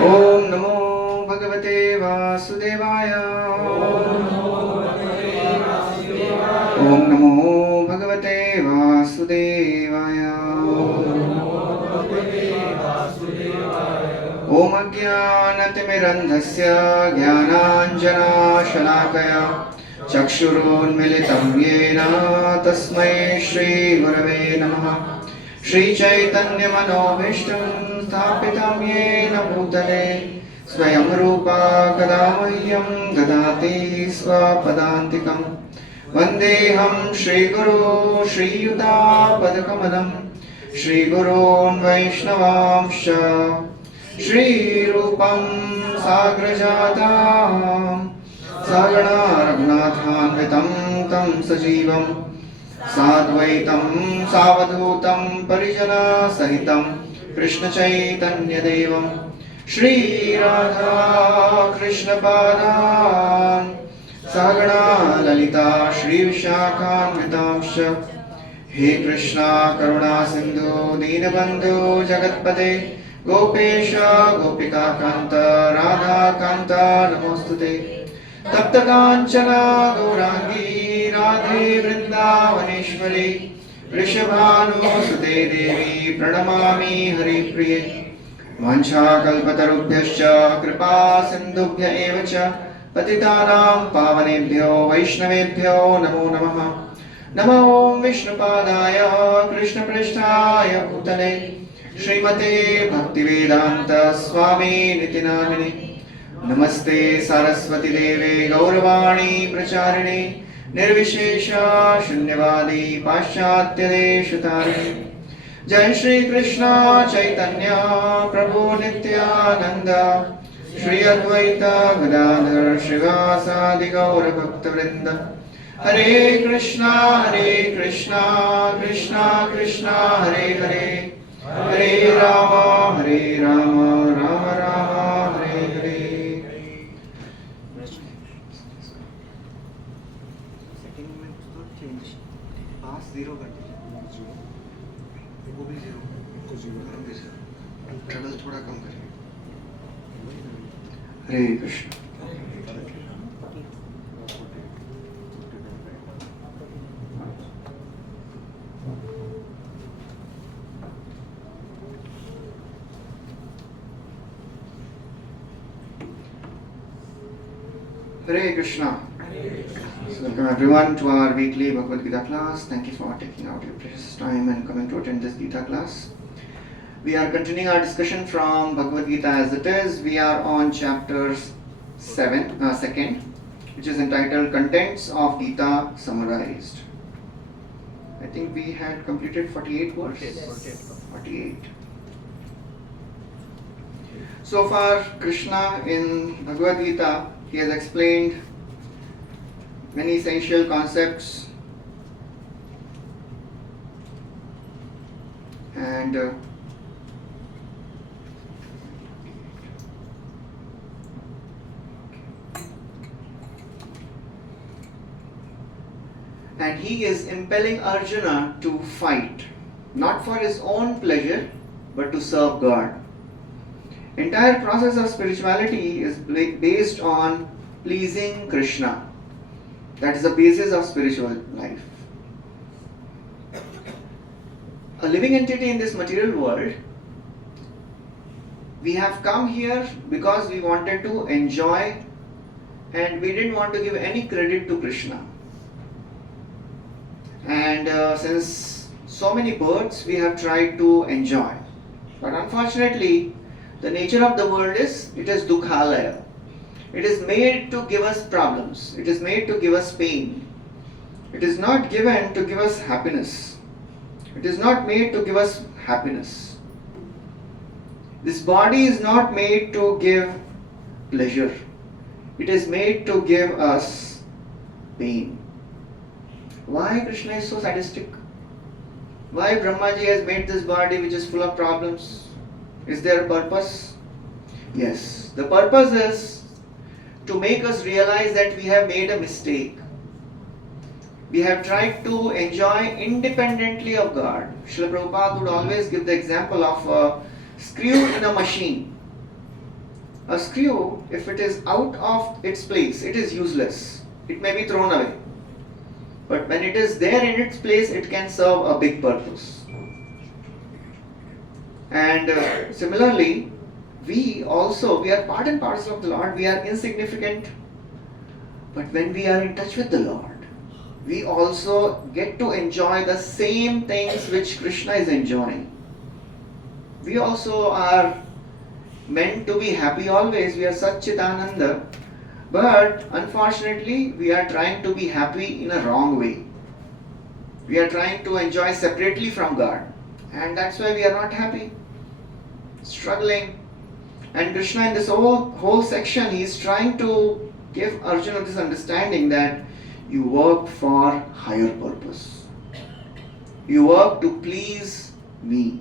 Om Namo Bhagavate Vasudevaya. Om Namo Bhagavate Vasudevaya. Om Ajnanatimirandhasya Jnananjana Shalakaya Chakshurunmilitam Yena Tasmai Shri Gurave Namaha. Shri Chaitanya Manobhishtam Sthapitam Yena Bhutale Swayam Rupa Kadamahyam Dadati Swapadantikam Vandeham Shri Guru Shri Yuta Padakamalam Shri Gurun Vaishnavamsha Shri Rupam Sagrajatam Sagana Raghunathanvitam Tam Sajivam Sadvaitam Savadhutam Parijana Sahitam Krishna Chaitanya Devam Shri Radha Krishna Padam Sagana Lalita Shri Vishakhanvitamsha He Krishna Karuna Sindhu Dinabandhu Jagatpate Gopesha Gopika Kanta Radha Kanta Namostute Tapta Kanchana Gaurangi Radhe Vrindavaneshwari Rishabhanu Sute Devi Pranamami Hari Priye Vancha Kalpatarubhyascha Kripa Sindhubhya Evacha Patitanam Pavanebhyo Vaishnavebhyo Namo Namaha Namo Om Vishnupadaya Krishna Prishtaya Bhutale Srimate Bhaktivedanta Swami Nitinamini Namaste Saraswati Deve Gauravani Pracharine Nirvishesha Shunyavadi Paschatya Deshatari Jai Shri Krishna Chaitanya Prabhu Nityananda Shri Advaita Gadadhar Shrivasadi Gaura Bhakta Vrinda Hare Krishna Krishna Krishna Hare Hare Hare Rama Rama Rama Hare Hare. Setting में कुछ तो change पास zero कर दीजिए वो भी zero करेंगे sir travel थोड़ा कम करें हरे Krishna Hare Krishna. So welcome everyone to our weekly Bhagavad Gita class. Thank you for taking out your precious time and coming to attend this Gita class. We are continuing our discussion from Bhagavad Gita as it is. We are on chapter 2nd, which is entitled Contents of Gita Summarized. I think we had completed 48 verses. Yes. 48. So far, Krishna in Bhagavad Gita, he has explained many essential concepts and he is impelling Arjuna to fight, not for his own pleasure, but to serve God. Entire process of spirituality is based on pleasing Krishna. That is the basis of spiritual life. A living entity in this material world, we have come here because we wanted to enjoy and we didn't want to give any credit to Krishna. And since so many births we have tried to enjoy. But unfortunately, the nature of the world is, it is dukhalaya. It is made to give us problems. It is made to give us pain. It is not given to give us happiness. It is not made to give us happiness. This body is not made to give pleasure. It is made to give us pain. Why Krishna is so sadistic? Why Brahmaji has made this body which is full of problems? Is there a purpose? Yes. The purpose is to make us realize that we have made a mistake. We have tried to enjoy independently of God. Srila Prabhupada would always give the example of a screw in a machine. A screw, if it is out of its place, it is useless. It may be thrown away. But when it is there in its place, it can serve a big purpose. And similarly, we are part and parcel of the Lord. We are insignificant. But when we are in touch with the Lord, we also get to enjoy the same things which Krishna is enjoying. We also are meant to be happy always. We are Satchitananda. But unfortunately, we are trying to be happy in a wrong way. We are trying to enjoy separately from God. And that's why we are not happy. Struggling. And Krishna in this whole section, he is trying to give Arjuna this understanding that you work for higher purpose. You work to please me.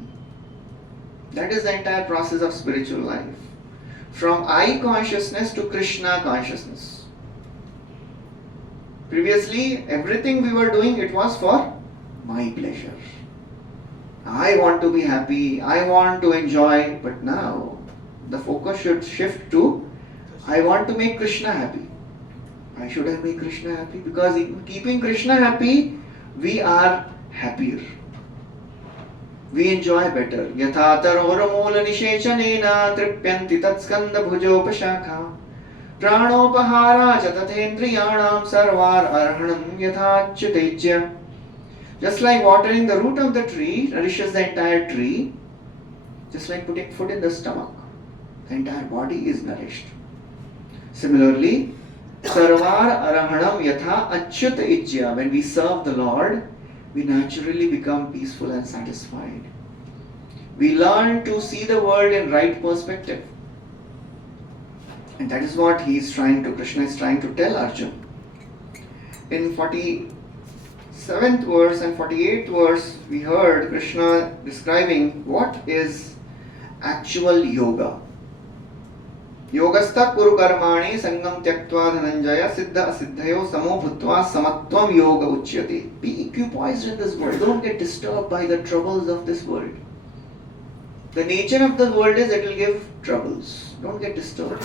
That is the entire process of spiritual life. From I consciousness to Krishna consciousness. Previously, everything we were doing, it was for my pleasure. I want to be happy, I want to enjoy, but now the focus should shift to I want to make Krishna happy. Why should I make Krishna happy? Because in keeping Krishna happy, we are happier. We enjoy better. Yatha taroramoola nishechanena tripyanti tatskanda bhujopashakha pranopahara cha tathendriyanam sarvar arhanam yathachyatejya. Just like watering the root of the tree nourishes the entire tree, just like putting food in the stomach, the entire body is nourished. Similarly, sarvar arahanam yatha achyut ijya. When we serve the Lord, we naturally become peaceful and satisfied. We learn to see the world in right perspective. And that is what Krishna is trying to tell Arjuna. In 47th verse and 48th verse, we heard Krishna describing what is actual yoga. Yogastha kuru karmani sangam tyaktva dhananjaya siddha asiddhayo samo bhutva samatvam yoga uchyate. Be equipoised in this world. Don't get disturbed by the troubles of this world. The nature of the world is it will give troubles. Don't get disturbed.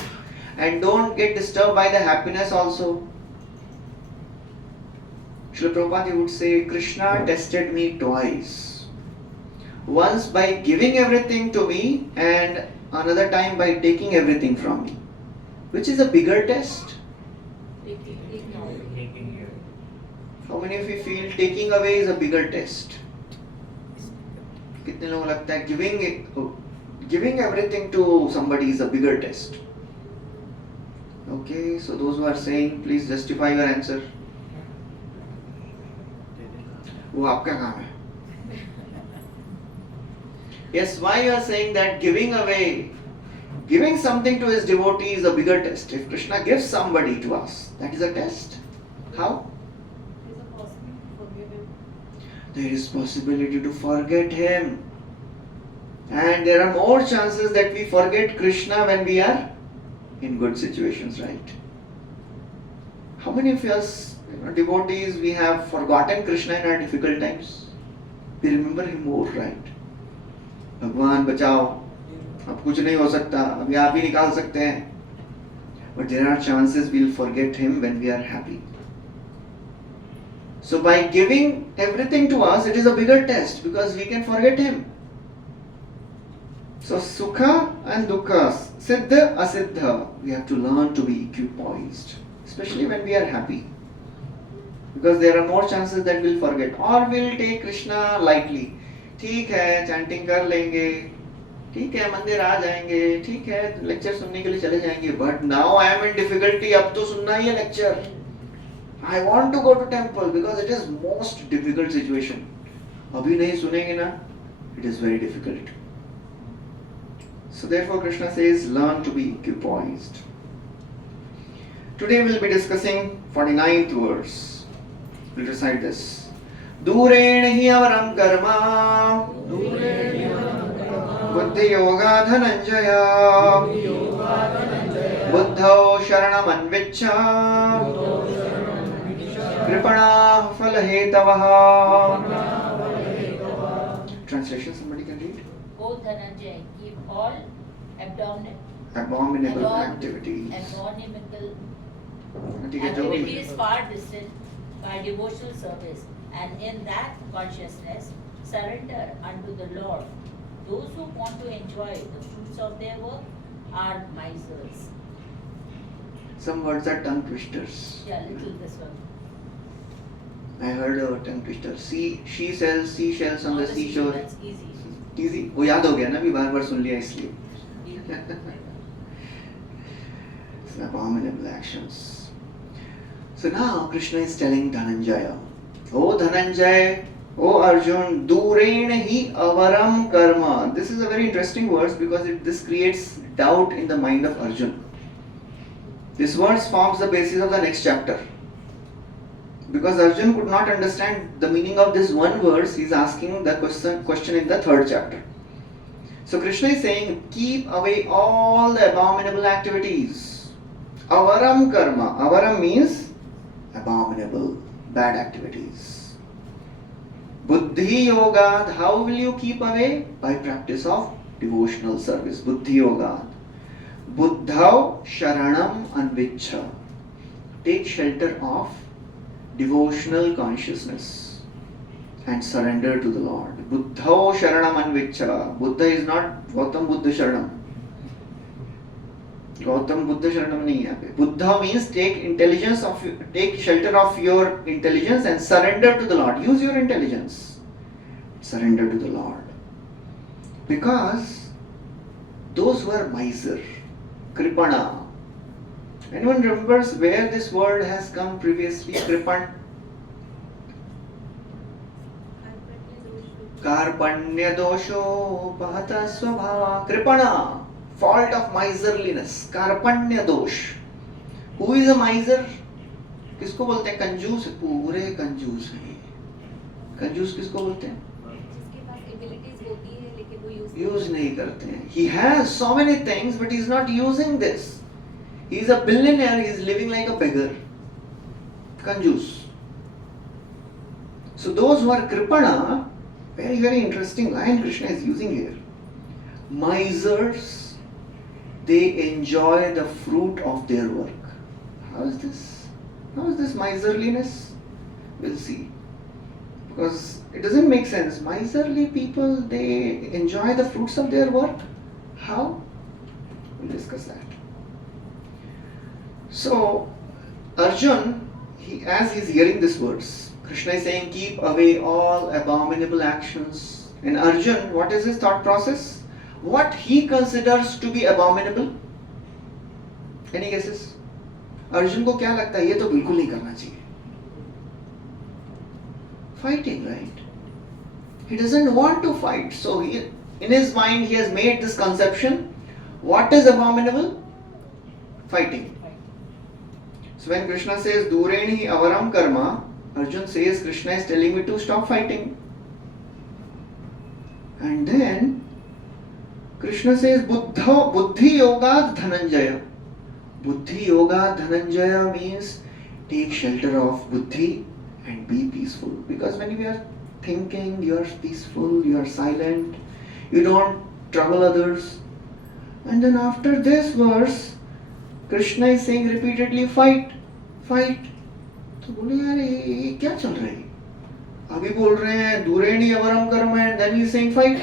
And don't get disturbed by the happiness also. Srila Prabhupada would say, Krishna tested me twice. Once by giving everything to me and another time by taking everything from me. Which is a bigger test? How many of you feel taking away is a bigger test? कितने लोगों को लगता है giving everything to somebody is a bigger test? Okay, so those who are saying, please justify your answer. वो आपका काम है. Yes, why you are saying that giving something to his devotee is a bigger test? If Krishna gives somebody to us, that is a test. How? There is possibility to forget him. And there are more chances that we forget Krishna when we are in good situations, right? How many of us, devotees, we have forgotten Krishna in our difficult times? We remember him more, right? भगवान बचाओ, अब कुछ नहीं हो सकता, अभी आप ही निकाल सकते हैं. But there are chances we'll forget him when we are happy. So by giving everything to us, it is a bigger test because we can forget him. So sukha and dukkha, siddha, asiddha, we have to learn to be equipoised, especially when we are happy. Because there are more chances that we'll forget or we'll take Krishna lightly. ठीक है, chanting कर लेंगे, ठीक है, मंदिर आ जाएंगे, ठीक है, लेक्चर सुनने के लिए चले जाएंगे. But now I am in difficulty. अब तो सुनना ही है lecture. I want to go to temple because it is most difficult situation. अभी नहीं सुनेंगे ना, it is very difficult. So therefore Krishna says, learn to be equipoised. Today we will be discussing 49th verse. We'll recite this. दूरेण हि अवरं कर्म बुद्धि योगा धनंजय बुद्धौ शरणमन्विच्छ कृपणाः फलहेतवः. Translation, somebody can read. O Dhananjay, give all abandon abominable activities. Abominable ठीक है, जो activity is far distant by devotional service, and in that consciousness surrender unto the Lord. Those who want to enjoy the fruits of their work are misers. Some words are tongue twisters. Yeah, little this one. I heard a tongue twister. She sells seashells on the seashore. That's easy. Easy. वो याद हो गया ना, अभी बार-बार सुन लिया इसलिए. It's abominable actions. So now Krishna is telling Dhananjaya, "O Dhananjay, O Arjun, duren hi avaram karma." This is a very interesting verse because this creates doubt in the mind of Arjun. This verse forms the basis of the next chapter. Because Arjun could not understand the meaning of this one verse, he is asking the question in the third chapter. So Krishna is saying, keep away all the abominable activities. Avaram karma. Avaram means abominable, bad activities. Buddhi yoga. How will you keep away? By practice of devotional service. Buddhi yoga. Buddhau sharanam anvichha. Take shelter of devotional consciousness and surrender to the Lord. Buddhau sharanam anvichha. Buddha is not Gautam Buddha sharanam. Gautam Buddha sharanam nahi hai यहाँ पे. Buddha means take shelter of your intelligence and surrender to the Lord. Use your intelligence. Surrender to the Lord. Because those who are miser, kripana. Anyone remembers where this word has come previously? Kripan. Karpanya dosho pahata swabhava. Kripana. Fault of miserliness. Karpanya dosh. Who is a miser? किसको बोलते हैं? कंजूस. पूरे कंजूस हैं. कंजूस किसको बोलते हैं? जिसके पास एबिलिटीज होती है लेकिन वो यूज नहीं करते हैं. He has so many things but he is not using this. He is a billionaire, he is living like a beggar. Kanjus. So those who are kripana, very, very interesting line Krishna is using here. Misers, they enjoy the fruit of their work. How is this? How is this miserliness? We'll see. Because it doesn't make sense. Miserly people, they enjoy the fruits of their work. How? We'll discuss that. So, Arjun, as he is hearing this verse, Krishna is saying, keep away all abominable actions. And Arjun, what is his thought process? What he considers to be abominable? Any guesses? Arjun को क्या लगता है? ये तो बिल्कुल नहीं करना चाहिए. Fighting, right? He doesn't want to fight. So, in his mind, he has made this conception. What is abominable? Fighting. So when Krishna says Dureni avaram karma, Arjun says Krishna is telling me to stop fighting. And then Krishna says Buddhi yoga dhananjaya. Buddhi yoga dhananjaya means take shelter of buddhi and be peaceful. Because when you are thinking, you are peaceful, you are silent, you don't trouble others. And then after this verse, Krishna is saying repeatedly, fight, fight. तो बोले यार ये क्या चल रहा है? अभी बोल रहे हैं दूरेणी अवरम कर्म and then he is saying fight.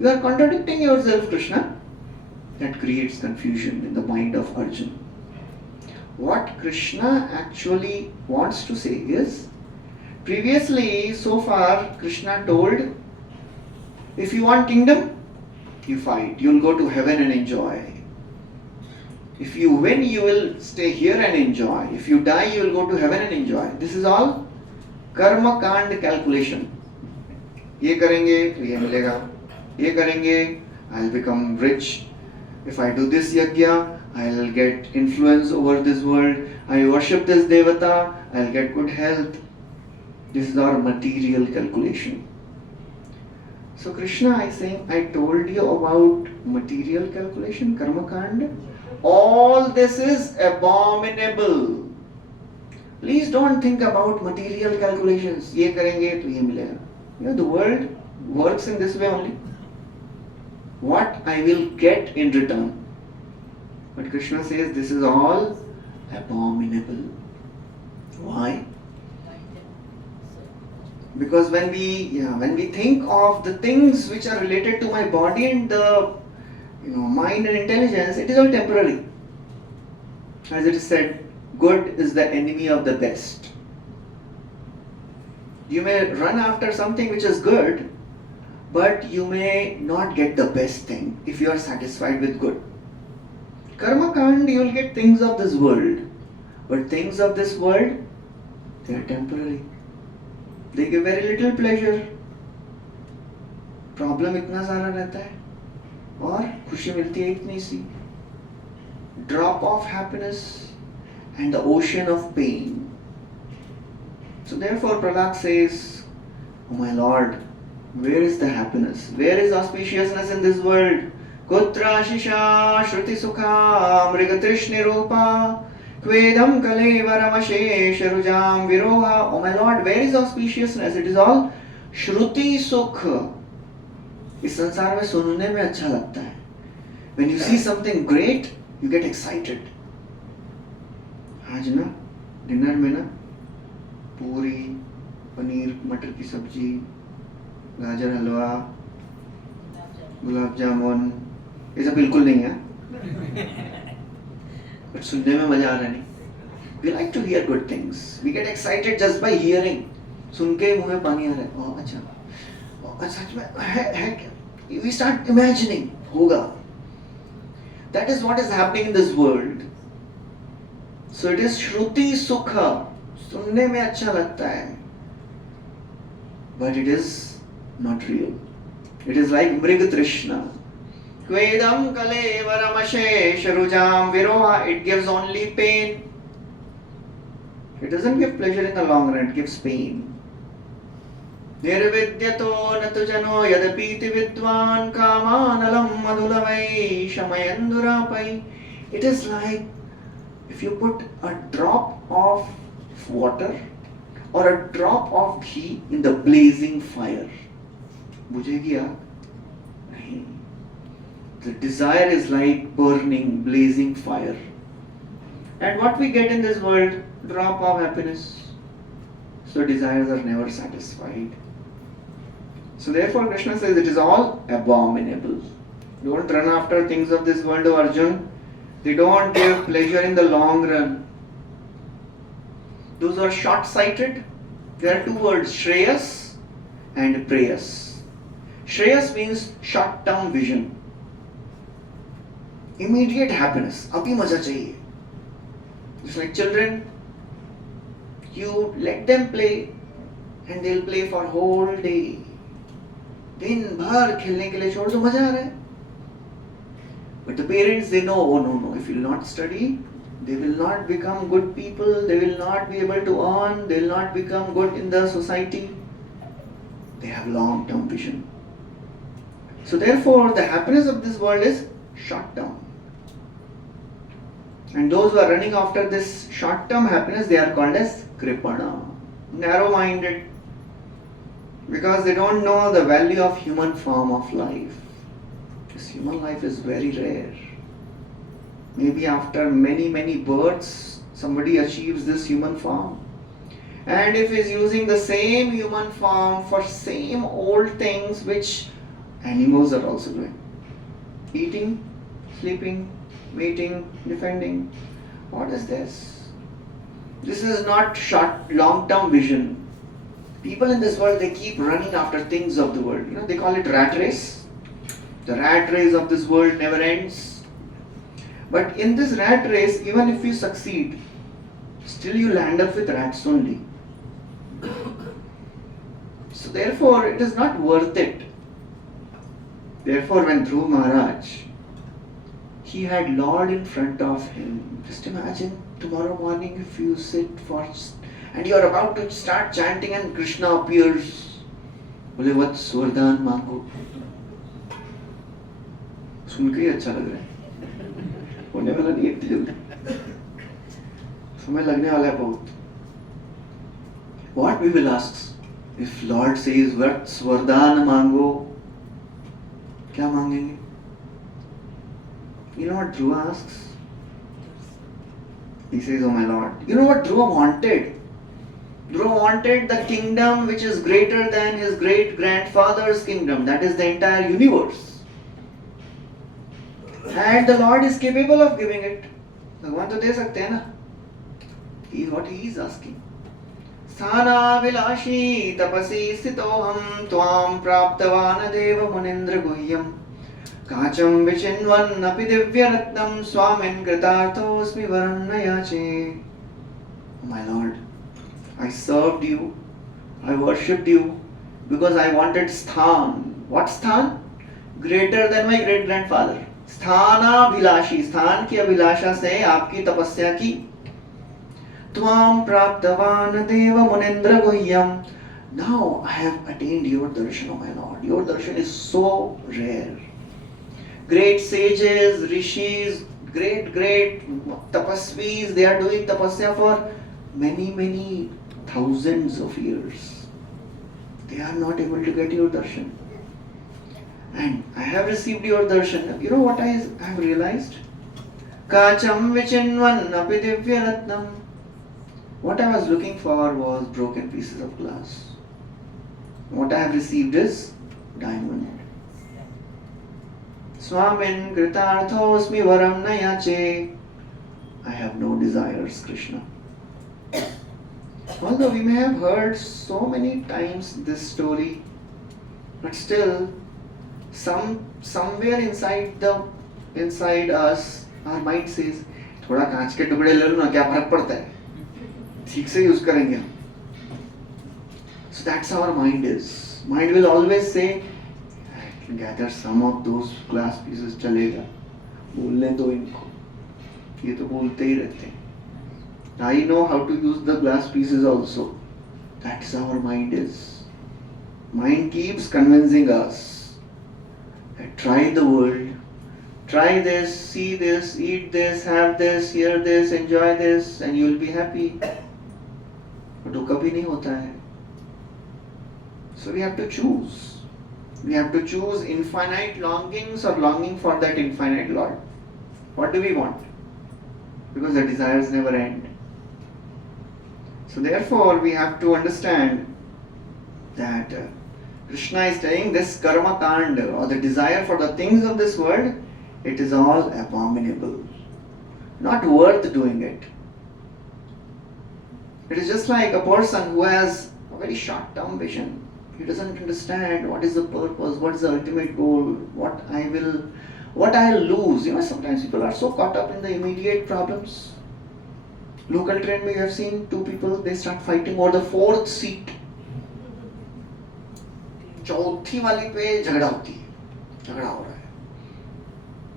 You are contradicting yourself, Krishna. That creates confusion in the mind of Arjuna. What Krishna actually wants to say is, previously, so far, Krishna told, if you want kingdom, you fight. You will go to heaven and enjoy. If you win, you will stay here and enjoy. If you die, you will go to heaven and enjoy. This is all karma kand calculation. ये करेंगे तो ये मिलेगा. ये करेंगे, I'll become rich. If I do this yajna, I'll get influence over this world. I worship this devata, I'll get good health. This is our material calculation. So Krishna is saying, I told you about material calculation, karma kanda. All this is abominable. Please don't think about material calculations. ये करेंगे तो ये मिलेगा. You know, the world works in this way only. What I will get in return. But Krishna says this is all abominable. Why? Because when we think of the things which are related to my body and the mind and intelligence, it is all temporary. As it is said, good is the enemy of the best. You may run after something which is good, but you may not get the best thing if you are satisfied with good. Karma kand, you will get things of this world, but things of this world, they are temporary. They give very little pleasure. Problem इतना सारा रहता है और खुशी मिलती है इतनी सी. Drop of happiness and the ocean of pain. So therefore Prahlad says, oh my Lord, where is the happiness? Where is auspiciousness in this world? Kutra shisha shruti sukha mrigatrishni rupa Kvedam kalevaramashesha rujam viroha. Oh my Lord, where is auspiciousness? It is all Shruti Sukha. इस संसार में सुनने में अच्छा लगता है. When you see something great, you get excited. आज ना डिनर में ना पूरी पनीर मटर की सब्जी गाजर हलवा गुलाब जामुन ये सब बिल्कुल नहीं है. But सुनने में मजा आ रहा नहीं. We like to hear good things. We get excited just by hearing. सुन के मुंह में पानी आ रहा है. ओह अच्छा सच में है क्या? We start imagining होगा. That is what is happening in this world. So it is Shruti Sukha. सुनने में अच्छा लगता है. But it is not real. It is like Mriga Trishna. Kvedam kalevaramashesha rujam viroha. It gives only pain. It doesn't give pleasure in the long run, it gives pain. Nirvidyato natujano yadapiti vidwan kamanalam madhulavai shamayandurapai. It is like if you put a drop of water or a drop of ghee in the blazing fire. बुझेगी आग? नहीं. The desire is like burning, blazing fire. And what we get in this world? Drop of happiness. So desires are never satisfied. So therefore Krishna says it is all abominable. Don't run after things of this world, O Arjun. They don't give pleasure in the long run. Those who are short-sighted, there are two words, Shreyas and Preyas. Shreyas means short-term vision. Immediate happiness. Abhi maza chahiye. Just like children, you let them play and they'll play for whole day. दिन भर खेलने के लिए छोड़ दो, मजा आ रहा है. But the parents, they know, oh no, if you will not study, they will not become good people, they will not be able to earn, they will not become good in the society. They have long-term vision. So therefore, the happiness of this world is short-term. And those who are running after this short-term happiness, they are called as kripana, narrow-minded, because they don't know the value of human form of life. This human life is very rare. Maybe after many births, somebody achieves this human form. And if he is using the same human form for same old things which animals are also doing. Eating, sleeping, mating, defending. What is this? This is not long-term vision. People in this world, they keep running after things of the world. They call it rat race. The rat race of this world never ends. But in this rat race, even if you succeed, still you land up with rats only. So therefore, it is not worth it. Therefore, when Dhruv Maharaj, he had Lord in front of him. Just imagine tomorrow morning if you sit and you are about to start chanting and Krishna appears. बोले वत्स वरदान मांगो. सुन के ही अच्छा लग रहा है. होने वाला नहीं इतनी जल्दी. समय लगने वाला है बहुत. What we will ask? If Lord says वत्स वरदान मांगो, क्या मांगेंगे? You know what Dhruva asks? He says, oh my Lord. You know what Dhruva wanted? Dhruva wanted the kingdom which is greater than his great grandfather's kingdom. That is the entire universe. And the Lord is capable of giving it. भगवान तो दे सकते हैं ना. He is what he is asking. स्थाना विलाशी तपसी स्थितोहम त्वाम प्राप्तवान देव मुनिंद्र गुह्यम काचम विचिन्वन् अपि दिव्य रत्नम स्वामिन् कृतार्थोऽस्मि वरं न याचे. My Lord, I served you, I worshipped you because I wanted sthan. What sthan? Greater than my great grandfather. स्थानाभिलाषी, स्थान की अभिलाषा से आपकी तपस्या की. त्वाम प्राप्तवान देव Munindra गुह्यम. Now I have attained your darshan, O my Lord. Your darshan is so rare. Great sages, rishis, great tapasvis, they are doing tapasya for many thousands of years. They are not able to get your darshan. And I have received your darshan. You know what I have realized? Kacham vichinvan api divya ratnam. What I was looking for was broken pieces of glass. What I have received is diamond. Swamin kritarthosmi varam na yache. I have no desires, Krishna. Although we may have heard so many times this story, but still, somewhere inside us, our mind says, थोड़ा कांच के टुकड़े ले लो ना, क्या फर्क पड़ता है, ठीक से यूज करेंगे हम. So that's how our mind is. Mind will always say, gather some of those glass pieces, चलेगा, बोलने दो इनको, ये तो बोलते ही रहते हैं. I know how to use the glass pieces also. That's how our mind is. Mind keeps convincing us that try the world, try this, see this, eat this, have this, hear this, enjoy this, and you will be happy. But वो कभी नहीं होता है. So we have to choose. We have to choose infinite longings or longing for that infinite Lord. What do we want? Because the desires never end. So therefore we have to understand that Krishna is saying this karma kanda or the desire for the things of this world, it is all abominable. Not worth doing it. It is just like a person who has a very short-term vision. He doesn't understand what is the purpose, what is the ultimate goal, what I'll lose. You know, sometimes people are so caught up in the immediate problems. Local train में you have seen two people, they start fighting over the fourth seat. चौथी वाली पे झगड़ा हो रहा है.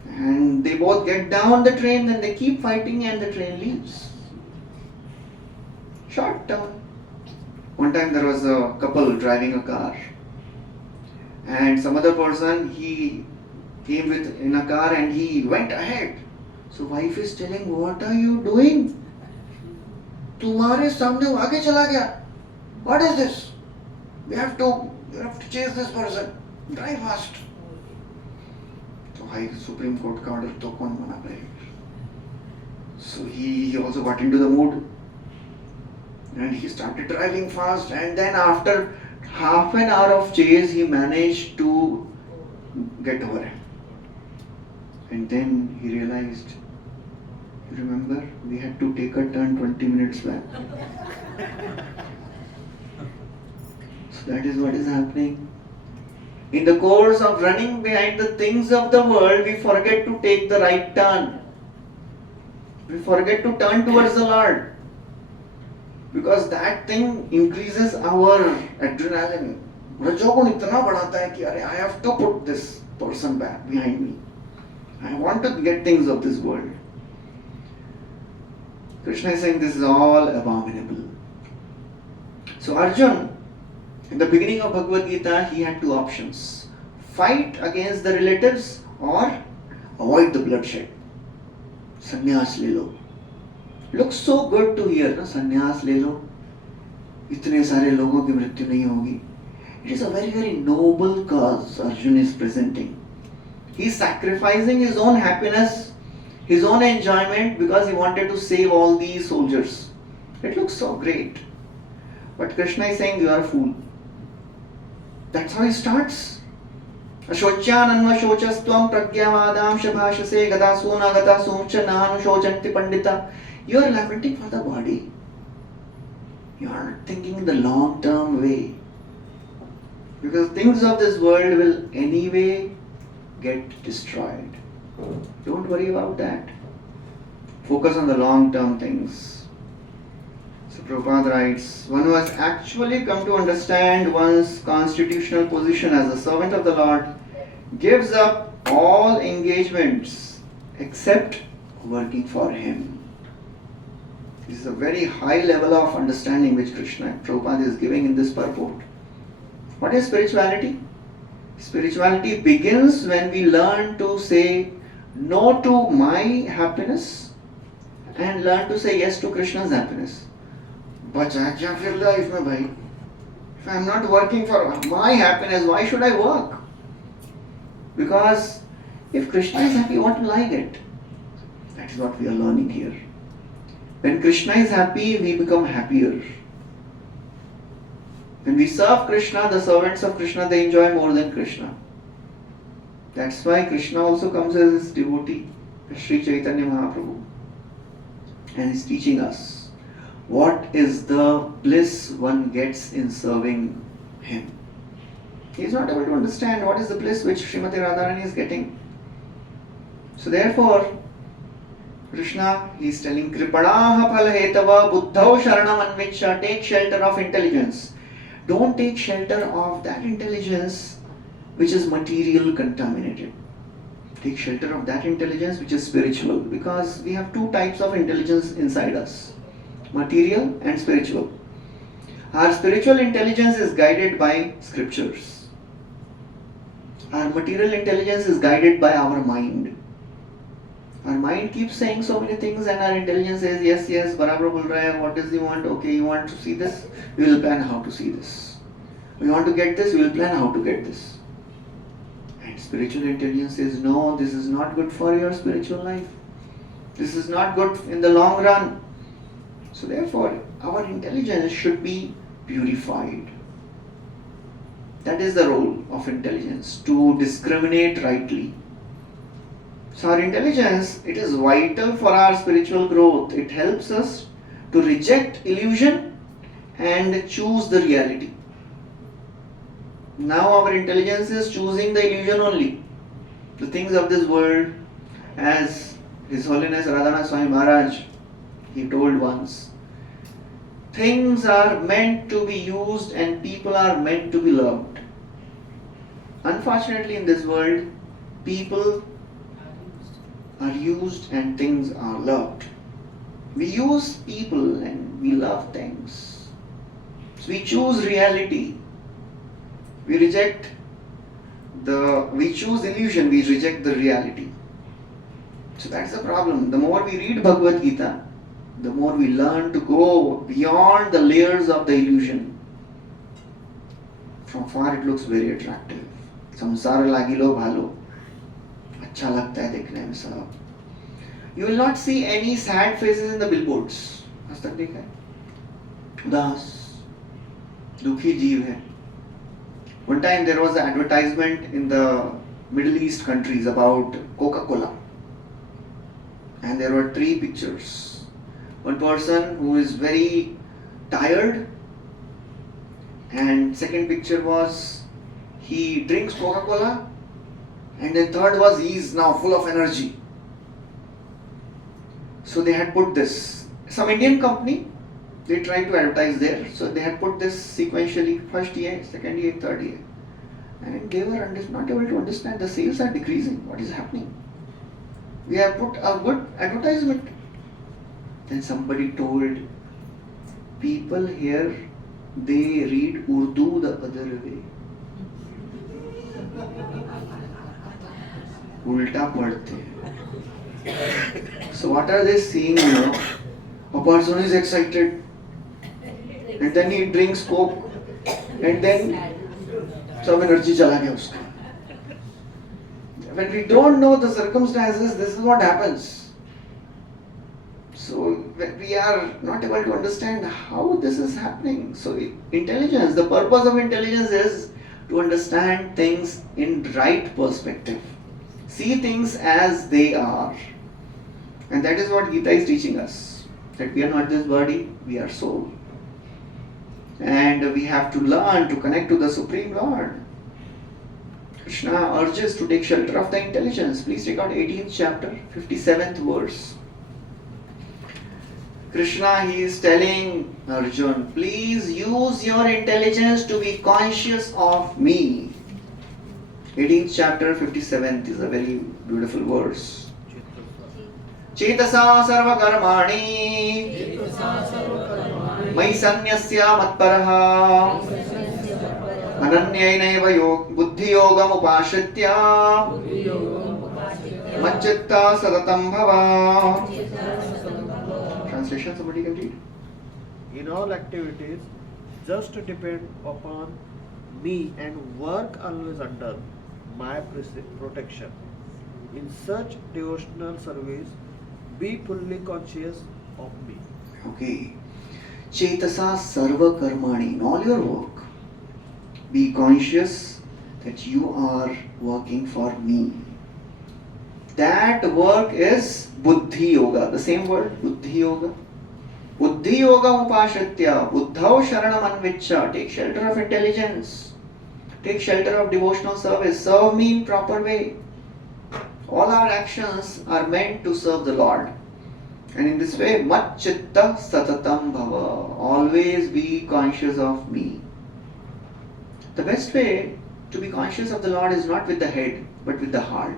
And they both get down the train, then they keep fighting and the train leaves. Short term. One time there was a couple driving a car, and some other person, he came in a car and he went ahead. So wife is telling, what are you doing? तुम्हारे सामने वो आगे चला गया. What is this? You have to chase this person. Drive fast. तो भाई supreme court का order तो कौन मना करेगा? So he also got into the mood. And he started driving fast, and then after half an hour of chase, he managed to get over him. And then he realized, you remember, we had to take a turn 20 minutes back. So that is what is happening. In the course of running behind the things of the world, we forget to take the right turn. We forget to turn towards the Lord. Because that thing increases our adrenaline. रजोगुण इतना बढ़ाता है कि अरे I have to put this person back behind me. I want to get things of this world. Krishna is saying this is all abominable. So Arjun, in the beginning of Bhagavad Gita, he had two options. Fight against the relatives or avoid the bloodshed. Sannyas le lo. Looks so good to hear, ना संन्यास ले लो, इतने सारे लोगों की मृत्यु नहीं होगी. It is a very noble cause Arjun is presenting. He is sacrificing his own happiness, his own enjoyment because he wanted to save all these soldiers. It looks so great. But Krishna is saying you are a fool. That's how he starts. Ashocyananva shochastvam pragyavadam shabhashase gadasuna gadasumcha nanu shochanti pandita. You are lamenting for the body. You are not thinking in the long term way. Because things of this world will anyway get destroyed. Don't worry about that. Focus on the long term things. So Prabhupada writes, one who has actually come to understand one's constitutional position as a servant of the Lord gives up all engagements except working for Him. This is a very high level of understanding which Prabhupada is giving in this purport. What is spirituality? Spirituality begins when we learn to say no to my happiness and learn to say yes to Krishna's happiness. बचा क्या फिर life में भाई? If I am not working for my happiness, why should I work? Because if Krishna is happy, what will I get? That is what we are learning here. When Krishna is happy, we become happier. When we serve Krishna, the servants of Krishna, they enjoy more than Krishna. That's why Krishna also comes as his devotee, Sri Chaitanya Mahaprabhu. And is teaching us what is the bliss one gets in serving him. He is not able to understand what is the bliss which Srimati Radharani is getting. So therefore, Krishna, he is telling, Kripanaha phalhetava buddhau sharanam anvicha, take shelter of intelligence. Don't take shelter of that intelligence which is material contaminated. Take shelter of that intelligence which is spiritual, because we have two types of intelligence inside us, material and spiritual. Our spiritual intelligence is guided by scriptures. Our material intelligence is guided by our mind. Our mind keeps saying so many things and our intelligence says, yes, yes, barabar bol raha hai, what does he want? Okay, you want to see this? We will plan how to see this. We want to get this? We will plan how to get this. And spiritual intelligence says, no, this is not good for your spiritual life. This is not good in the long run. So therefore, our intelligence should be purified. That is the role of intelligence, to discriminate rightly. So our intelligence, it is vital for our spiritual growth. It helps us to reject illusion and choose the reality. Now our intelligence is choosing the illusion only. The things of this world, as His Holiness Radhanath Swami Maharaj, he told once, things are meant to be used and people are meant to be loved. Unfortunately in this world, people are used and things are loved. We use people and we love things. So we choose reality. We choose illusion, we reject the reality. So that's the problem. The more we read Bhagavad Gita, the more we learn to go beyond the layers of the illusion. From far it looks very attractive. Samsara lagilo bhalo. अच्छा लगता है देखने में सब. You will not see any sad faces in the billboards. आज तक देखा है? उदास, दुखी जीव है. One time there was an advertisement in the Middle East countries about Coca-Cola. And there were 3 pictures. One person who is very tired, and second picture was he drinks Coca-Cola, and then third was he is now full of energy. So they had put this. Some Indian company, they tried to advertise there. So they had put this sequentially, first year, second year, third year. And they were not able to understand the sales are decreasing. What is happening? We have put a good advertisement. Then somebody told, people here, they read Urdu the other way. Ulta padhte. So what are they seeing, A person is excited and then he drinks Coke and then some energy chala gaya uska. When we don't know the circumstances, this is what happens. So we are not able to understand how this is happening. So intelligence, the purpose of intelligence is to understand things in right perspective. See things as they are. And that is what Gita is teaching us. That we are not this body, we are soul. And we have to learn to connect to the Supreme Lord. Krishna urges to take shelter of the intelligence. Please take out 18th chapter, 57th verse. Krishna, he is telling Arjun, please use your intelligence to be conscious of me. 18th chapter, 57th is a very beautiful verse. Chetasa sarva karmani mai sanyasya matparaha ananyainaiva buddhi yogam upashritya manchitta sadatam bhava. Translation, somebody can read. In all activities, just depend upon me and work always under my protection. In such devotional service, be fully conscious of me. Okay. Chetasa sarva karmani. In all your work, be conscious that you are working for me. That work is buddhi yoga. The same word, buddhi yoga. Buddhi yoga upashritya. Buddhau sharanam anvichya. Take shelter of intelligence. Take shelter of devotional service. Serve me in proper way. All our actions are meant to serve the Lord. And in this way, mat chitta satatam bhava. Always be conscious of me. The best way to be conscious of the Lord is not with the head, but with the heart.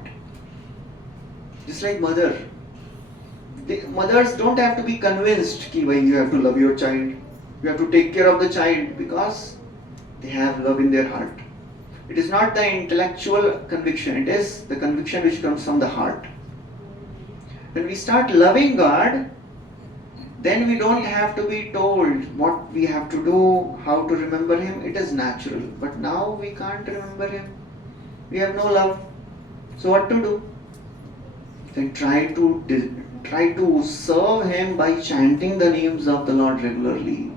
Just like mother. Mothers don't have to be convinced that you have to love your child. You have to take care of the child because they have love in their heart. It is not the intellectual conviction, it is the conviction which comes from the heart. When we start loving God, then we don't have to be told what we have to do, how to remember Him. It is natural. But now we can't remember Him. We have no love. So what to do? Then try to serve Him by chanting the names of the Lord regularly.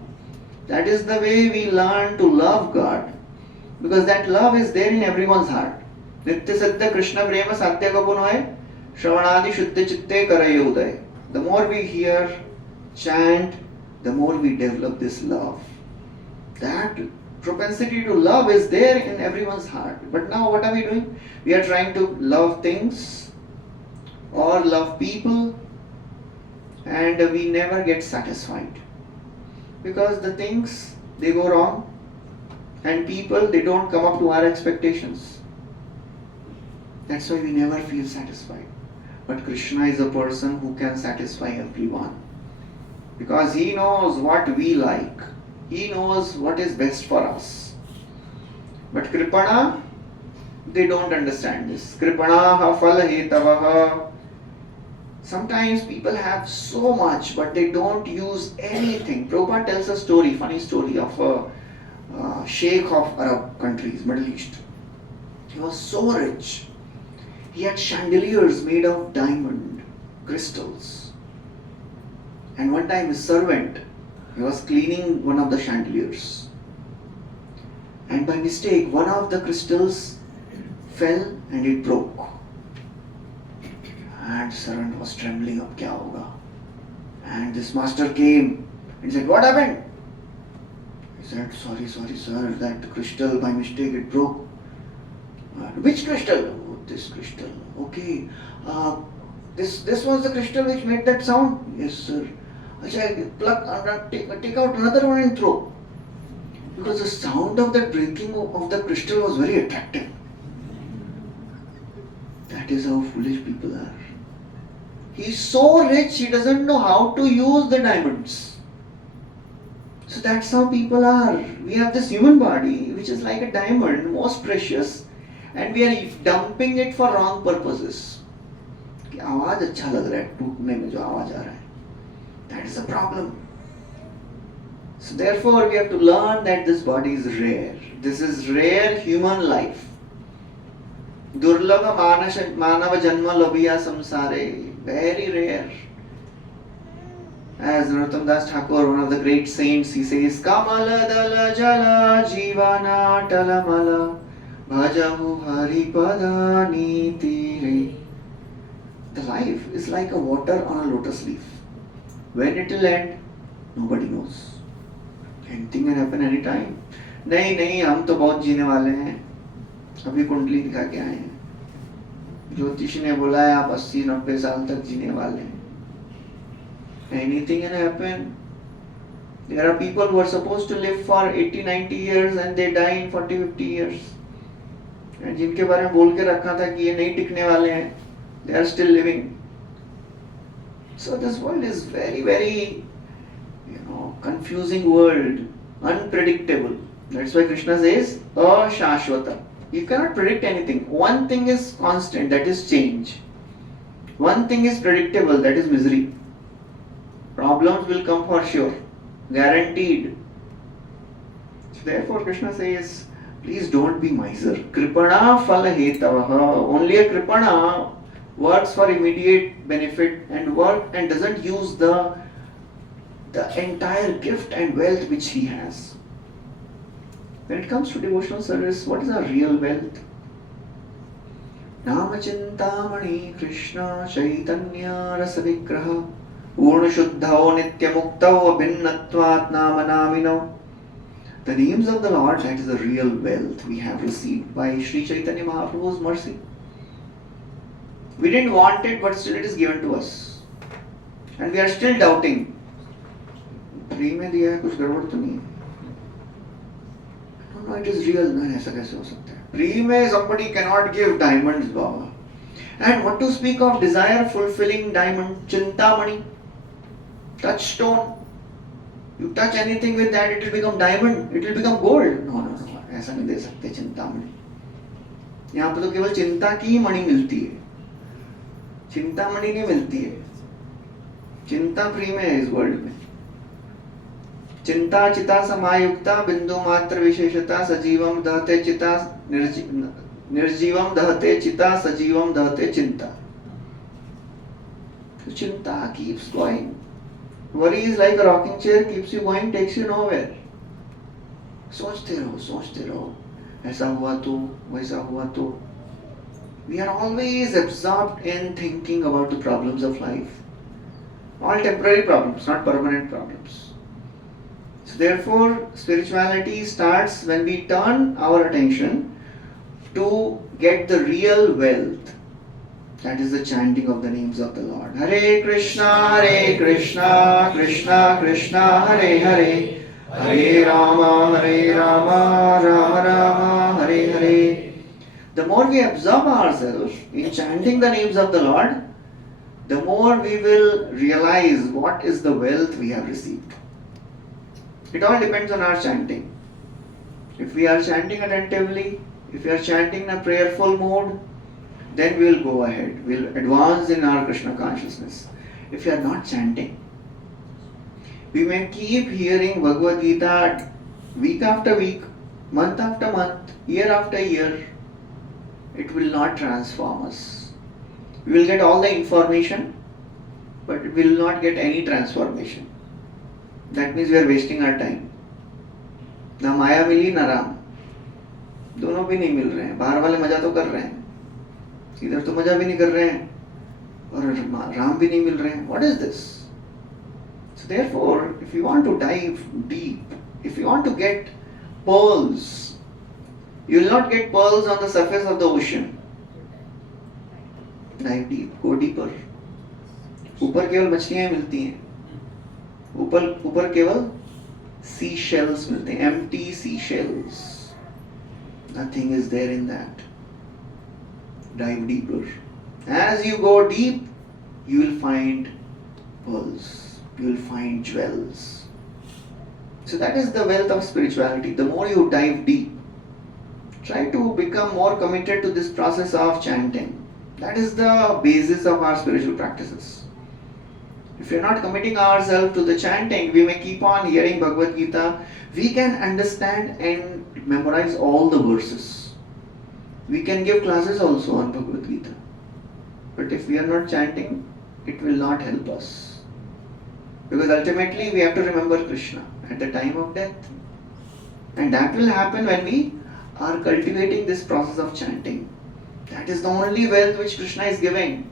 That is the way we learn to love God. Because that love is there in everyone's heart. Nitya Siddha Krishna Prema Satya Kapunoy Shravanadi Shuddha Chitte Karaye Uday. The more we hear, chant, the more we develop this love. That propensity to love is there in everyone's heart. But now what are we doing? We are trying to love things or love people, and we never get satisfied. Because the things, they go wrong, and people, they don't come up to our expectations. That's why we never feel satisfied. But Krishna is a person who can satisfy everyone. Because He knows what we like. He knows what is best for us. But Kripana, they don't understand this. Kripanaha phala hetavaha. Sometimes people have so much, but they don't use anything. Prabhupada tells a story, funny story of a sheikh of Arab countries, Middle East. He was so rich. He had chandeliers made of diamond crystals. And one time his servant, he was cleaning one of the chandeliers. And by mistake, one of the crystals fell and it broke. And the servant was trembling up, kya hoga? And this master came and said, what happened? He said, sorry sir, that crystal by mistake it broke. Which crystal? Oh, this crystal. Okay. This was the crystal which made that sound? Yes sir. Pluck, take out another one and throw. Because the sound of that breaking of the crystal was very attractive. That is how foolish people are. He's so rich, he doesn't know how to use the diamonds. So that's how people are. We have this human body which is like a diamond, most precious, and we are dumping it for wrong purposes. आवाज अच्छा लग रहा है टूटने में जो आवाज आ रहा है. That is a problem. So therefore we have to learn that this body is rare. This is rare human life. Durlabha manava janma labhiya samsare. Very rare. As Narottam Das Thakur, one of the great saints, he says, Kamala dala jala jivana talamala bhajahu haripada nitire. The life is like a water on a lotus leaf. When it will end, nobody knows. Anything can happen anytime. नहीं नहीं हम तो बहुत जीने वाले हैं, अभी कुंडली दिखा के आए हैं, ज्योतिषी ने बोला है आप 80-90 साल तक जीने वाले हैं. Anything can happen. There are people who are supposed to live for 80-90 years and they die in 40-50 years. And जिनके बारे में बोल के रखा था कि ये नहीं टिकने वाले हैं, they are still living. So this world is very, very, confusing world, unpredictable. That's why Krishna says, Ashashvata. You cannot predict anything. One thing is constant, that is change. One thing is predictable, that is misery. Problems will come for sure, guaranteed. So therefore Krishna says, please don't be miser. Kripana phala hetavaha. Only a kripana works for immediate benefit and doesn't use the entire gift and wealth which he has. When it comes to devotional service, what is our real wealth? Namachintamani Krishna Chaitanya Rasa Vigraha Purna Shuddhao Nitya Muktao Abhinnatvat Namanamino. The names of the Lord, that is the real wealth we have received by Sri Chaitanya Mahaprabhu's mercy. We didn't want it, but still it is given to us. And we are still doubting. Free में दिया है, कुछ गड़बड़ तो नहीं है. No, it is real. नहीं, ऐसा कैसे हो सकता है? फ्री में somebody cannot give diamonds, Baba. And what to speak of desire fulfilling diamond, Chintamani, touchstone. You touch anything with that, it will become diamond, it will become gold. No, ऐसा नहीं दे सकते चिंतामणि. यहाँ पे तो केवल चिंता की ही मणि मिलती है, चिंतामणि नहीं मिलती है. चिंता फ्री में है इस वर्ल्ड में. चिंता चिता समायुक्ता बिंदु मात्र विशेषता सजीवम दहते चिता निर्जीवम दहते चिता सजीवम दहते चिंता. चिंता keeps going. Worry is like a rocking chair, keeps you going, takes you nowhere. सोचते रहो, ऐसा हुआ तो, वैसा हुआ तो. We are always absorbed in thinking about the problems of life. All temporary problems, not permanent problems. So therefore, spirituality starts when we turn our attention to get the real wealth. That is the chanting of the names of the Lord. Hare Krishna, Krishna Krishna, Hare Hare, Hare Rama, Rama Rama, Hare Hare. The more we absorb ourselves in chanting the names of the Lord, the more we will realize what is the wealth we have received. It all depends on our chanting. If we are chanting attentively, if we are chanting in a prayerful mood, then we will go ahead. We will advance in our Krishna consciousness. If we are not chanting, we may keep hearing Bhagavad Gita week after week, month after month, year after year. It will not transform us. We will get all the information, but we will not get any transformation. That means we are wasting our time. ना माया मिली ना राम, दोनों भी नहीं मिल रहे हैं. बाहर वाले मजा तो कर रहे हैं, इधर तो मजा भी नहीं कर रहे हैं, और राम भी नहीं मिल रहे हैं. What is this? So therefore, if you want to dive deep, if you want to get pearls, you will not get pearls on the surface of the ocean. Dive deep, go deeper. ऊपर केवल मछलियां मिलती हैं, ऊपर केवल sea shells मिलते हैं, empty sea shells. Nothing is there in that. Dive deeper. As you go deep, you will find pearls, you will find jewels. So that is the wealth of spirituality. The more you dive deep, try to become more committed to this process of chanting. That is the basis of our spiritual practices. If we are not committing ourselves to the chanting, we may keep on hearing Bhagavad Gita. We can understand and memorize all the verses. We can give classes also on Bhagavad Gita. But if we are not chanting, it will not help us. Because ultimately we have to remember Krishna at the time of death. And that will happen when we are cultivating this process of chanting. That is the only wealth which Krishna is giving.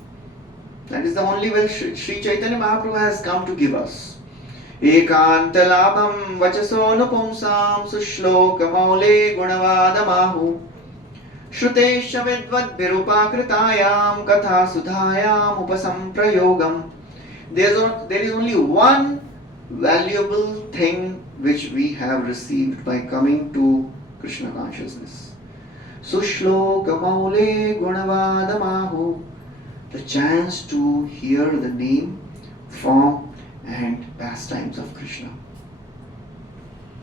That is the only wealth Sri Chaitanya Mahaprabhu has come to give us. Ekanta labham vachaso nupumsam sushlok maule gunavadamahu Shrutesha vidvad virupakritayam katha sudhayam upasamprayogam. There is only one valuable thing which we have received by coming to Krishna consciousness. Sushloka maule gunavadamahu. The chance to hear the name, form and pastimes of Krishna.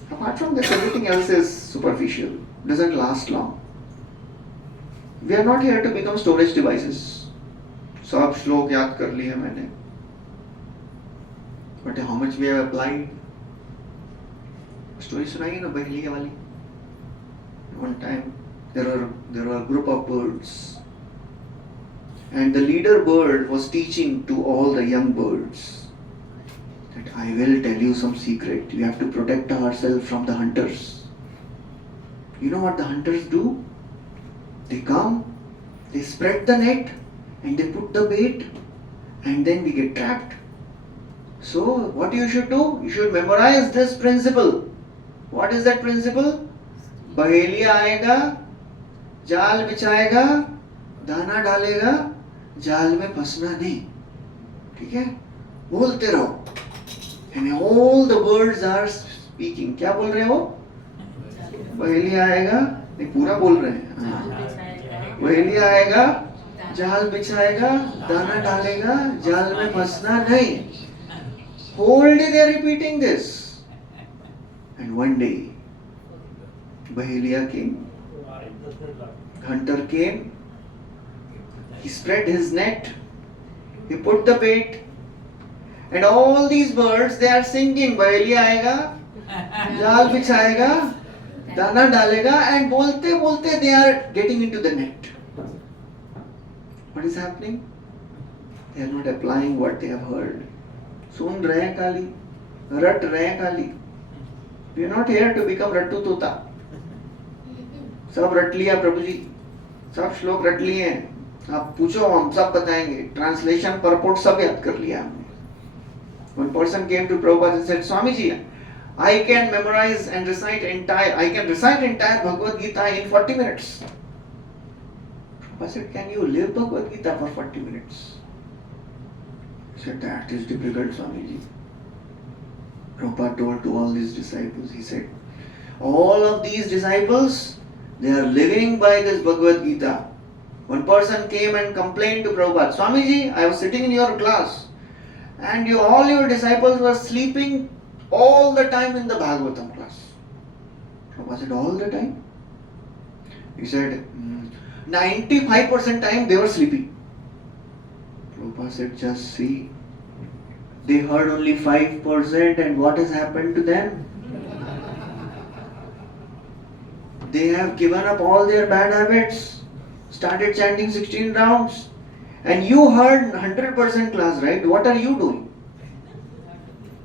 Apart from this, everything else is superficial, doesn't last long. We are not here to become storage devices. सब श्लोक याद कर लिए मैंने. But how much we have applied? Story सुनाई ना बहेलिया वाली. One time there were a group of birds, and the leader bird was teaching to all the young birds that I will tell you some secret. You have to protect ourselves from the hunters. You know what the hunters do? They come, they spread the net, and they put the bait, and then we get trapped. So, what you should do? You should memorize this principle. What is that principle? बहेलिया आएगा, जाल बिछाएगा, दाना डालेगा, जाल में फंसना नहीं. ठीक है? बोलते रहो. And all the birds are speaking. क्या बोल रहे हो? बहेलिया आएगा, नहीं पूरा बोल रहे हैं. बहेलिया आएगा, जाल बिछाएगा, दाना डालेगा, जाल में फंसना नहीं. Whole day they are repeating this. And one day, Bahelia came, hunter came, he spread his net, he put the bait, and all these birds, they are singing, Bahelia aayega, jaal bichayega, dana dalega, and bolte bolte they are getting into the net. What is happening? They are not applying what they have heard. सुन रहे हैं खाली, रट रहे हैं खाली. We are not here to become रट्टू तोता. सब रट लिया प्रभु जी, सब श्लोक रट लिए हैं. आप पूछो हम सब बताएंगे. ट्रांसलेशन परपोर्ट सब याद कर लिया हमने. One person came to Prabhupada and said, Swamiji, I can recite entire Bhagavad Gita in 40 minutes. Prabhupada said, can you live Bhagavad Gita for 40 minutes? He said, that is difficult, Swamiji. Prabhupada told to all his disciples, he said, all of these disciples, they are living by this Bhagavad Gita. One person came and complained to Prabhupada, Swamiji, I was sitting in your class and all your disciples were sleeping all the time in the Bhagavatam class. Prabhupada said, all the time? He said, 95% time they were sleeping. Prabhupada said, just see, they heard only 5% and what has happened to them? They have given up all their bad habits, started chanting 16 rounds, and you heard 100% class, right? What are you doing?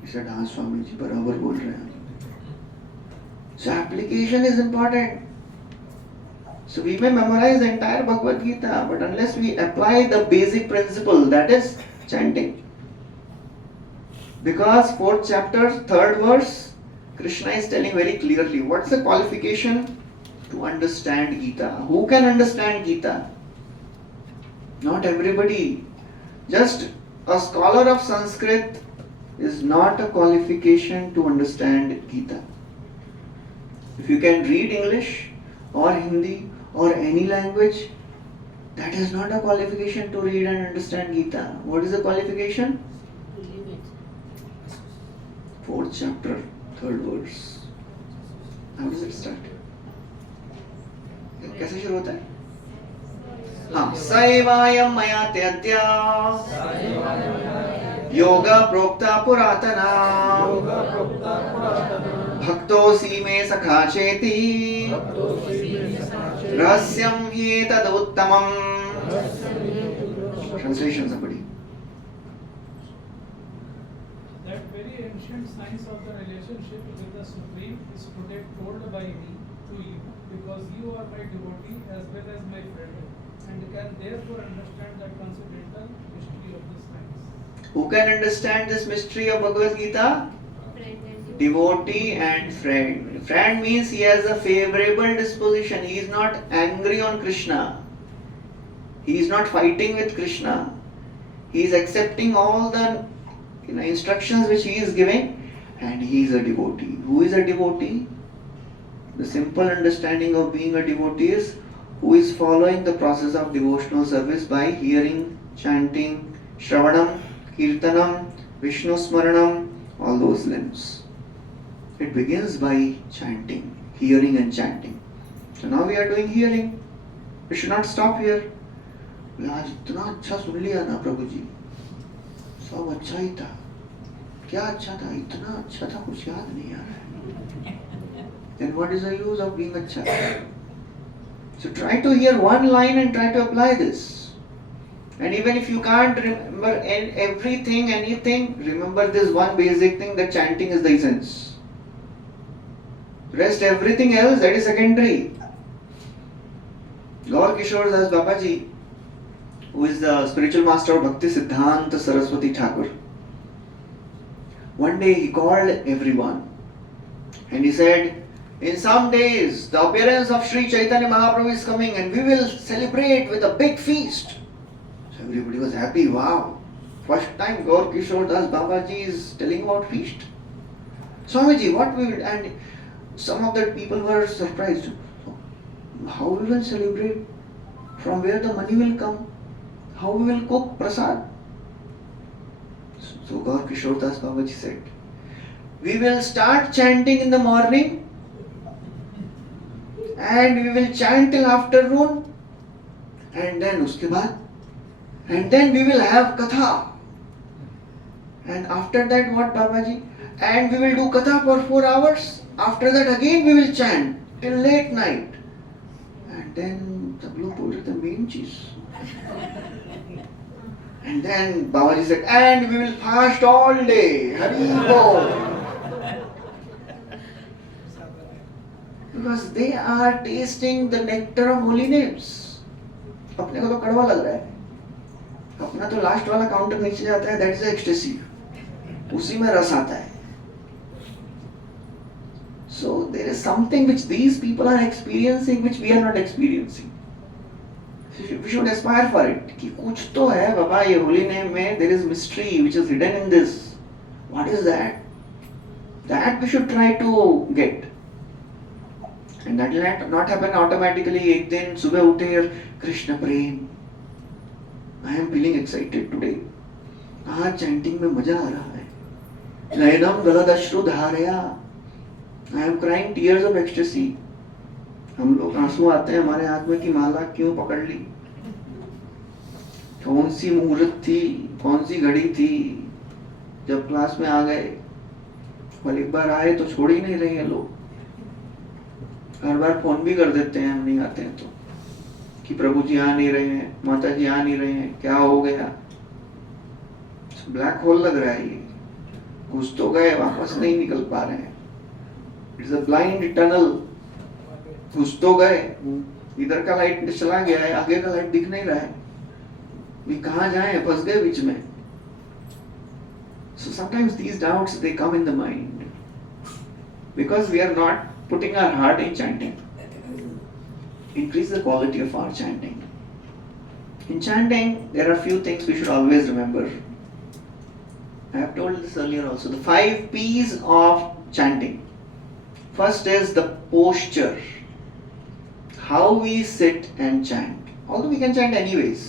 He said, हाँ स्वामी जी बराबर बोल रहे हैं. So application is important. So we may memorize the entire Bhagavad Gita, but unless we apply the basic principle, that is chanting. Because 4th chapter, 3rd verse, Krishna is telling very clearly what's the qualification to understand Gita. Who can understand Gita? Not everybody. Just a scholar of Sanskrit is not a qualification to understand Gita. If you can read English or Hindi or any language, that is not a qualification to read and understand Gita. What is the qualification? 4th chapter, 3rd verse. How does it start? कैसे शुरू होता है? हाँ, सैवायम मया त्यज्या योग प्रोक्ता पुरातना भक्तोऽसि मे सखा चेति रहस्यं हि तदुत्तमम्. Translation somebody. That very ancient science of the relationship with the Supreme is today told by me to you, because you are my devotee as well as my friend, and can therefore understand the transcendental mystery of this science. Who can understand this mystery of Bhagavad Gita? Friend and Devotee and friend. Friend means he has a favorable disposition. He is not angry on Krishna. He is not fighting with Krishna. He is accepting all the instructions which he is giving, and he is a devotee. Who is a devotee? The simple understanding of being a devotee is who is following the process of devotional service by hearing, chanting, Shravanam, Kirtanam, Vishnu Smaranam, all those limbs. It begins by chanting, hearing and chanting. So now we are doing hearing. We should not stop here. आज इतना अच्छा सुन लिया ना प्रभु जी, सब अच्छा ही था. क्या अच्छा था? इतना अच्छा था, कुछ याद नहीं आ रहा है. Then what is the use of being अच्छा? So try to hear one line and try to apply this. And even if you can't remember everything, anything, remember this one basic thing, that chanting is the essence. Rest everything else, that is secondary. Gaur Das Babaji, who is the spiritual master of Bhakti Siddhanta Saraswati Thakur, one day he called everyone and he said, in some days the appearance of Sri Chaitanya Mahaprabhu is coming and we will celebrate with a big feast. So everybody was happy. Wow, first time Gaur Das Babaji is telling about feast. Swamiji, what we will, and some of the people were surprised. How we will celebrate? From where the money will come? How we will cook prasad? So Gaur Das Babaji said, we will start chanting in the morning and we will chant till afternoon, and then uske baad, and then we will have katha, and after that what Babaji? And we will do katha for 4 hours. After that again we will chant till late night, and then सब लोग बोल रहे थे main चीज. And then Babaji said, and we will fast all day. Hari Bol. Because they are tasting the nectar of holy names. अपने को तो कड़वा लग रहा है. अपना तो लास्ट वाला काउंटर नीचे जाता है, that is ecstasy. उसी में रस आता है. So there is something which these people are experiencing which we are not experiencing. We should aspire for it. कि कुछ तो है बाबा ये holy name में, there is mystery which is hidden in this. What is that? That we should try to get. And that will not happen automatically. एक दिन सुबह उठे और कृष्ण प्रेम. I am feeling excited today. आज chanting में मजा आ रहा है. नयनम गलदश्रु धारया. I am crying tears of ecstasy. हम लोग आंसू आते हैं हमारे हाथ में कि माला क्यों पकड़ ली, कौन सी मुहूर्त थी, कौन सी घड़ी थी जब क्लास में आ गए, और एक बार आए तो छोड़ ही नहीं रहे हैं लोग. हर बार फोन भी कर देते हैं हम नहीं आते हैं तो, कि प्रभु जी आ नहीं रहे हैं, माता जी आ नहीं रहे हैं, क्या हो गया. ब्लैक होल लग रहा है ये, घुस तो गए वापस नहीं निकल पा रहे हैं. It's a blind tunnel. घुस तो गए, इधर का लाइट चला गया है, आगे का लाइट दिख नहीं रहा है, we कहाँ जाएं, फंस गए बीच में. So sometimes these doubts they come in the mind because we are not putting our heart in chanting. Increase the quality of our chanting. In chanting, there are few things we should always remember. I have told this earlier also. The 5 P's of chanting. First is the posture. How we sit and chant. Although we can chant anyways.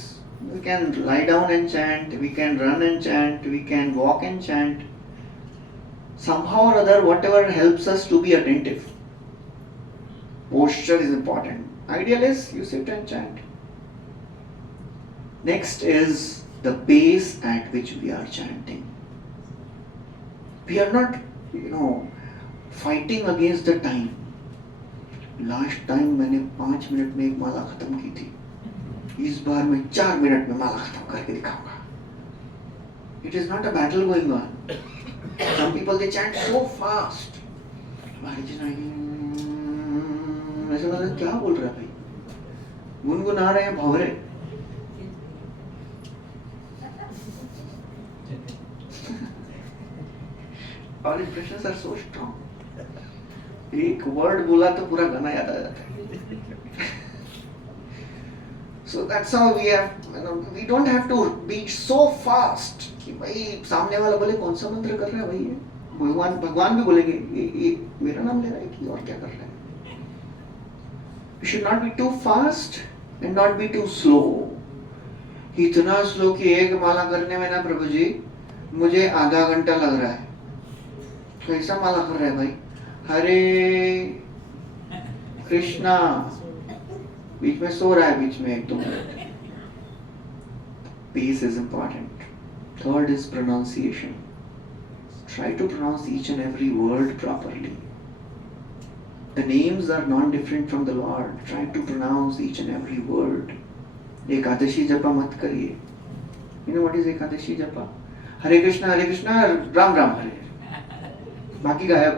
We can lie down and chant, we can run and chant, we can walk and chant. Somehow or other, whatever helps us to be attentive. Posture is important. Ideal is you sit and chant. Next is the pace at which we are chanting. We are not, fighting against the time. Last time मैंने 5 minute में एक माला खत्म की थी, इस बार मैं 4 minute में माला खत्म करके दिखाऊंगा. It is not a battle going on. Some people they chant so fast. ऐसा लगता है क्या बोल रहा है भाई? गुनगुना रहे हैं भंवरे. Our impressions are so strong. एक वर्ड बोला तो पूरा गाना याद आ जाता है. So that's how we have, we don't have to beat so fast कि भाई सामने वाला बोले कौन सा मंत्र कर रहा है भाई ये. भगवान भी बोलेंगे ये मेरा नाम ले रहा है कि और क्या कर रहा है. We should not be too fast and not be too slow. इतना स्लो कि एक माला करने में ना प्रभु जी मुझे आधा घंटा लग रहा है. कैसा माला कर रहा है भाई? हरे कृष्णा, बीच में सो रहा है, बीच में एक दो. Pace is important. Third is pronunciation. Try to pronounce each and every word properly. The names are non-different from the Lord. Try to pronounce each and every word. Ekadashi japa mat kariye. You know what is Ekadashi japa? Hare Krishna, Ram Ram Hare. बाकी गायब.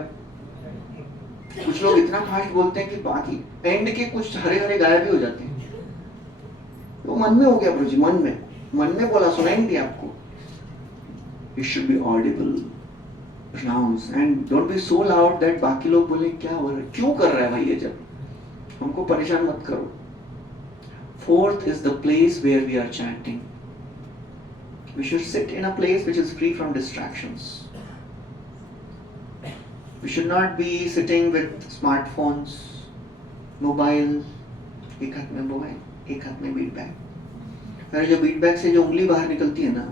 कुछ लोग इतना fast बोलते हैं कि बाकी and के कुछ हरे हरे गायब भी हो जाते हैं. वो मन में हो गया प्रभु जी, मन में बोला, सुनाई नहीं दिया आपको. It should be audible, pronounce, and don't be so loud that बाकी लोग बोले क्या हो रहा है, क्यों कर रहा है भाई ये, जब हमको परेशान मत करो. Fourth is the place where we are chanting. We should sit in a place which is free from distractions. We should not be sitting with smartphones, mobile, एक हाथ में मोबाइल, एक हाथ में बीट बैग. अरे जो बीट बैग से जो उंगली बाहर निकलती है ना,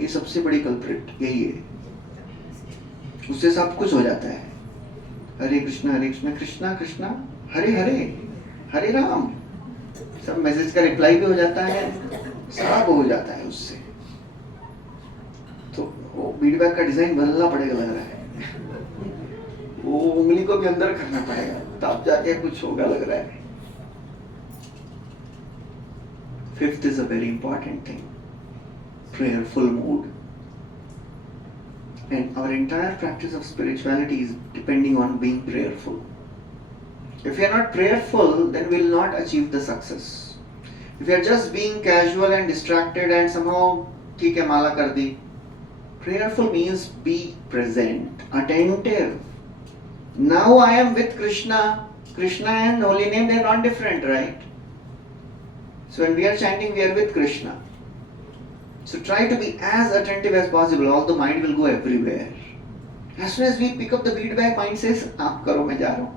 ये सबसे बड़ी कल्प्रिट यही है. उससे सब कुछ हो जाता है. हरे कृष्णा कृष्णा कृष्णा हरे हरे, हरे राम. सब मैसेज का रिप्लाई भी हो जाता है, सब हो जाता है उससे. तो वो बीट बैग का डिजाइन बदलना पड़ेगा लग रहा है. वो उंगली को भी अंदर करना पड़ेगा, तब जाके कुछ होगा लग रहा है. Fifth is a very important thing. Prayerful mood. And our entire practice of spirituality is depending on being prayerful. If we are not prayerful, then we will not achieve the success. If we are just being casual and distracted and somehow ठीक है माला कर दी. Prayerful means be present, attentive. Now I am with Krishna. Krishna and holy name, they are not different, right? So when we are chanting, we are with Krishna. So try to be as attentive as possible, although mind will go everywhere. As soon as we pick up the feedback, mind says, "आप करो, मैं जा रहा हूँ."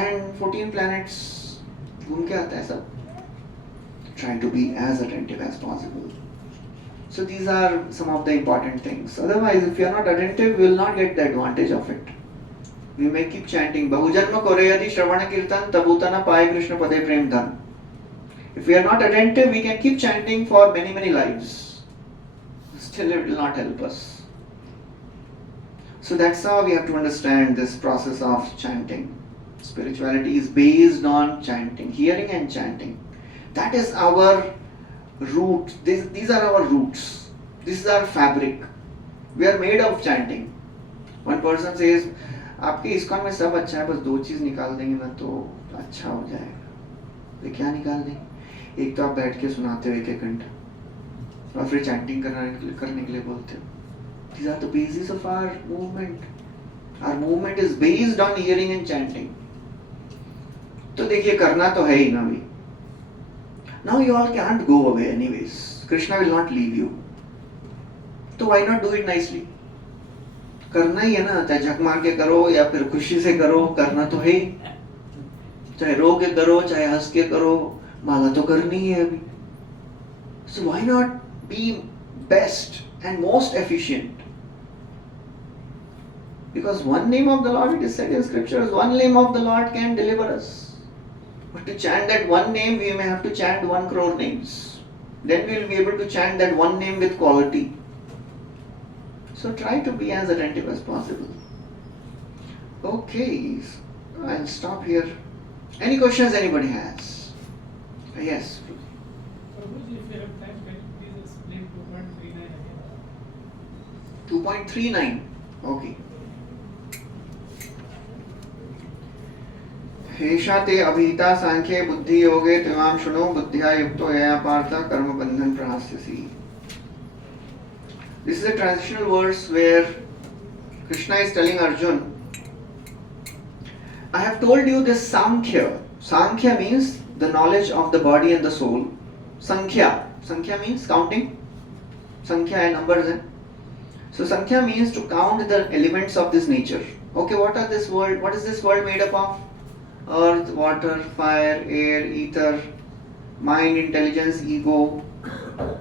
And 14 planets घूम के आता है सब. Try to be as attentive as possible. So these are some of the important things. Otherwise, if you are not attentive, we will not get the advantage of it. We may keep chanting, Bahujanma Koreyati Shravana Kirtan Tabutana Pai Krishna Pade Prem Dhan. If we are not attentive, we can keep chanting for many lives. Still, it will not help us. So that's how we have to understand this process of chanting. Spirituality is based on chanting, hearing and chanting. That is our root. These are our roots. This is our fabric. We are made of chanting. One person says, आपके ISKCON में सब अच्छा है, बस दो चीज निकाल देंगे ना तो अच्छा हो जाएगा. तो क्या निकाल दें? एक तो आप बैठ के सुनाते हो 1 घंटा और फिर चैंटिंग करने के लिए बोलते हो. These are the basis of our movement. Our movement is based on hearing and chanting. तो देखिए करना तो है ही ना भी. Now you all can't go away anyways. Krishna will not leave you. तो why not do it nicely? करना ही है ना, चाहे झक मार के करो या फिर खुशी से करो, करना तो है ही. चाहे रो के करो, चाहे हंस के करो, माला तो करनी ही है अभी. So why not be best and most efficient? Because one name of the Lord, it is said in scriptures, one name of the Lord can deliver us. But to chant that one name, we may have to chant 1 crore names. Then we will be able to chant that one name with quality. So try to be as attentive as possible. Okay, I'll stop here. Any questions anybody has? Yes. Prabhuji, if you have time, can you please explain 2.39. Okay. हेषा ते अभिहिता सांख्ये बुद्धि योगे त्वाम शृणु बुद्धिया युक्तो यया पार्थ कर्म बंधन प्रहास्यसि. This is a transitional verse where Krishna is telling Arjun, I have told you this Sankhya. Sankhya means the knowledge of the body and the soul. Sankhya. Sankhya means counting. Sankhya है numbers है. So Sankhya means to count the elements of this nature. Okay, what is this world made up of? Earth, water, fire, air, ether, mind, intelligence, ego,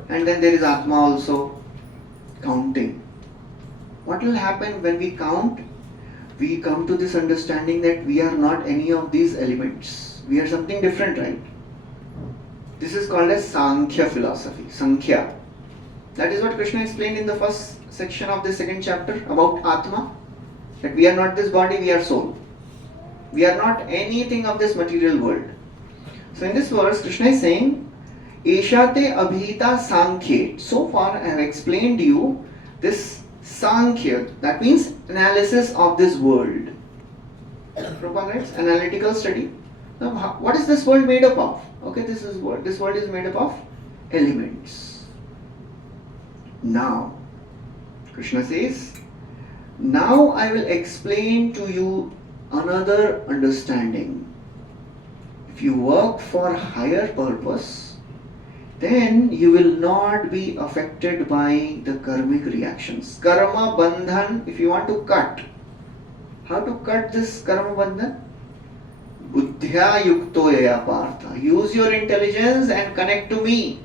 and then there is Atma also. Counting. What will happen when we count? We come to this understanding that we are not any of these elements. We are something different, right? This is called as Sankhya philosophy. Sankhya. That is what Krishna explained in the first section of the second chapter about Atma. That we are not this body, we are soul. We are not anything of this material world. So in this verse, Krishna is saying, Eshate abhita sankhye. So far I have explained to you this Sankhya. That means analysis of this world. Prabhupada writes, analytical study. Now, what is this world made up of? Okay, this world is made up of elements. Now, Krishna says, now I will explain to you another understanding. If you work for higher purpose, then you will not be affected by the karmic reactions. Karma bandhan, if you want to cut, how to cut this karma bandhan? Buddhya yukto yaya partha. Use your intelligence and connect to me.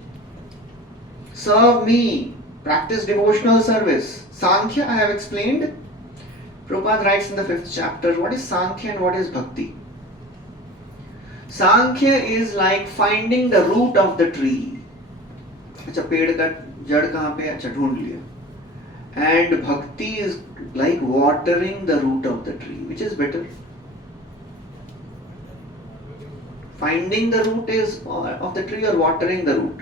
Serve me. Practice devotional service. Sankhya I have explained. Prabhupada writes in the 5th chapter, what is Sankhya and what is Bhakti? Sankhya is like finding the root of the tree. अच्छा पेड़ का जड़ कहाँ पे? अच्छा ढूंढ लिया. And Bhakti is like watering the root of the tree. Which is better? Finding the root is of the tree or watering the root?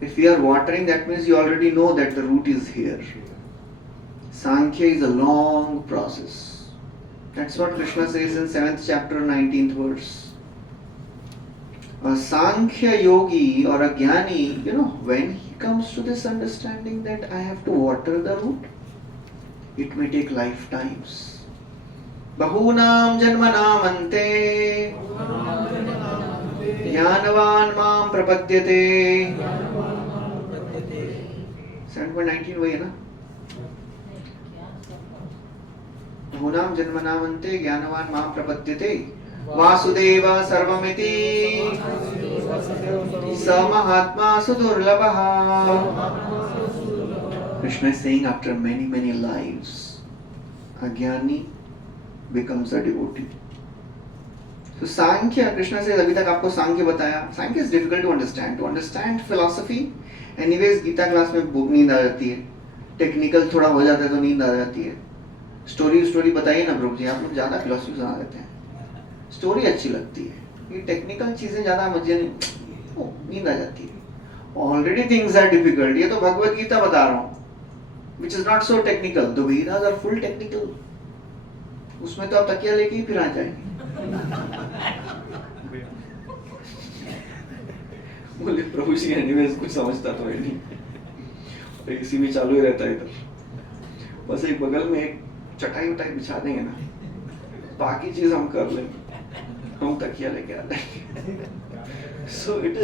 If you are watering, that means you already know that the root is here. Sankhya is a long process. That's what Krishna says in 7th chapter, 19th verse. A Sankhya yogi or a jnani, when he comes to this understanding that I have to water the root, it may take lifetimes. Bahunam janmanam ante jnanavan mam prapadyate. 7.19 वही है ना? बहुनाम जन्मनामन्ते ज्ञानवान माम प्रपद्यते वासुदेव सर्वमिति स महात्मा सुदुर्लभः. Krishna is saying after many lives, a jnani becomes a devotee. So Sankhya, Krishna says अभी तक आपको Sankhya बताया. Sankhya is difficult to understand. To understand philosophy, anyways Gita class में नींद आ जाती है. टेक्निकल थोड़ा हो जाता है तो नींद आ जाती है. स्टोरी बताइए ना प्रभु जी, आप लोग ज्यादा फिलोसफी सुना देते हैं. स्टोरी अच्छी लगती है, ये टेक्निकल चीजें ज्यादा मजे नहीं, नींद आ जाती है. Already things are difficult. ये तो भगवद गीता बता रहा हूँ, which is not so technical. The Vedas are full technical. उसमें तो आप तकिया लेके ही फिर आ जाएंगे. बोले प्रभु जी एनीवेज कुछ समझता तो है नहीं, इसी में चालू ही रहता है. इधर बस एक बगल में एक चटाई उटाई बिछा देंगे ना, बाकी चीज हम कर लेंगे, हम तकिया लेके आ जाएंगे. So it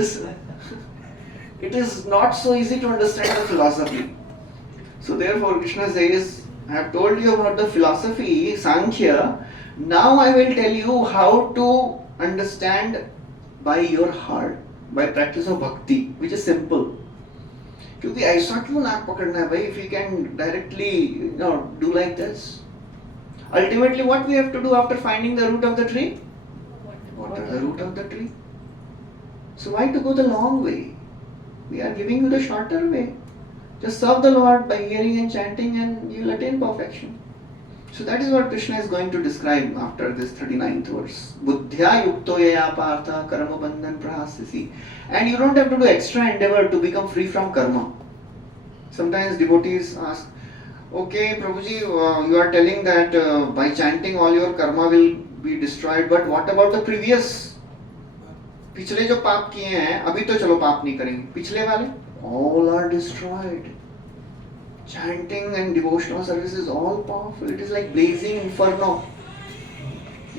is not so easy to understand the philosophy. So therefore Krishna says, I have told you about the philosophy, Sankhya. Now I will tell you how to understand by your heart, by practice of bhakti, which is simple. क्योंकि ऐसा क्यों नाक पकड़ना है भाई? If you can directly do like this. Ultimately, what we have to do after finding the root of the tree? Water the root of the tree. So why to go the long way? We are giving you the shorter way. Just serve the Lord by hearing and chanting and you will attain perfection. So that is what Krishna is going to describe after this 39th verse. Buddhya yukto yaya partha karma bandhan prahasyasi. And you don't have to do extra endeavor to become free from karma. Sometimes devotees ask, okay, Prabhuji, you are telling that by chanting all your karma will be destroyed, but what about the previous? पिछले जो पाप किए हैं, अभी तो चलो पाप नहीं करेंगे, पिछले वाले all are destroyed. Chanting and devotional service is all powerful. It is like blazing inferno.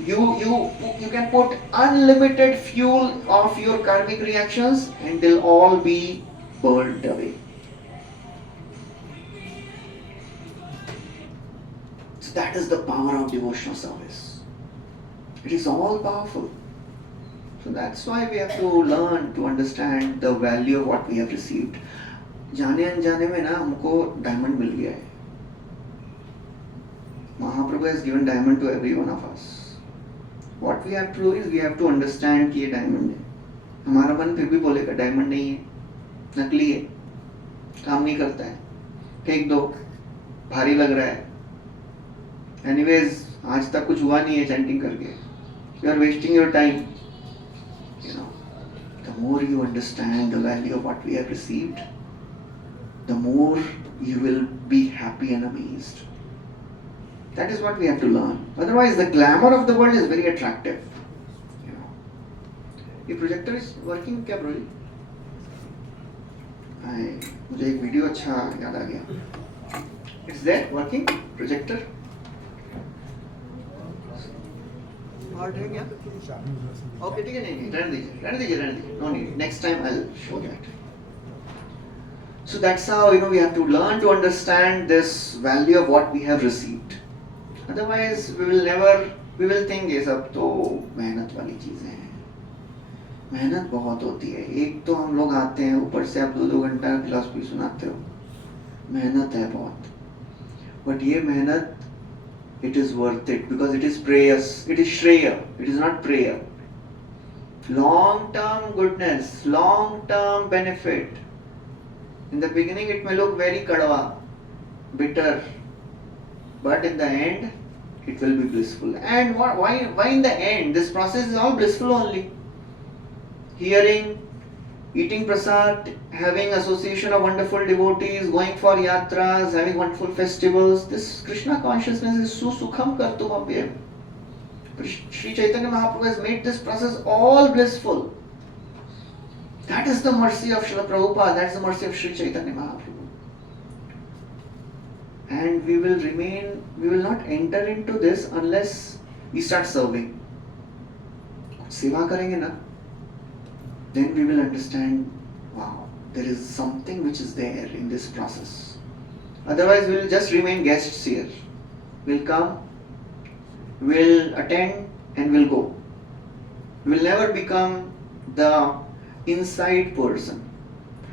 You can put unlimited fuel of your karmic reactions and they'll all be burned away. So that is the power of devotional service. It is all powerful. So that's why we have to learn to understand the value of what we have received. जाने अनजाने में ना हमको diamond मिल गया है. Mahaprabhu has given diamond to every one of us. What we have to do is we have to understand कि ये diamond है. हमारा मन फिर भी बोलेगा डायमंड नहीं है, नकली है, काम नहीं करता है, फेंक दो, भारी लग रहा है. Anyways, आज तक कुछ हुआ नहीं है चैंटिंग करके. You are wasting your time. You know, the more you understand the value of what we have received, the more you will be happy and amazed. That is what we have to learn. Otherwise, the glamour of the world is very attractive. You know, the projector is working, क्या bro? मुझे एक video अच्छा याद आ गया. It's there working projector. Hard है क्या? Okay, ठीक है, नहीं रहने दीजिए. No need. Next time I'll show that. So that's how we have to learn to understand this value of what we have received. Otherwise, we will think ये सब तो मेहनत वाली चीजें हैं. मेहनत बहुत होती है. एक तो हम लोग आते हैं, ऊपर से आप 2-2 घंटा फिलॉसफी सुनाते हो. मेहनत है बहुत. But ये मेहनत, it is worth it because it is prayers. It is shreya. It is not prayer. Long-term goodness, long-term benefit. In the beginning, it may look very kadwa, bitter, but in the end, it will be blissful. And why in the end? This process is all blissful only. Hearing, eating prasad, having association of wonderful devotees, going for yatras, having wonderful festivals. This Krishna consciousness is susukham kartum abhyam. Sri Chaitanya Mahaprabhu has made this process all blissful. That is the mercy of Srila Prabhupada. That is the mercy of Sri Chaitanya Mahaprabhu. And we will not enter into this unless we start serving. Seva karenge na, then we will understand, wow, there is something which is there in this process. Otherwise, we will just remain guests here. We'll come, we'll attend, and we'll go. We will never become the inside person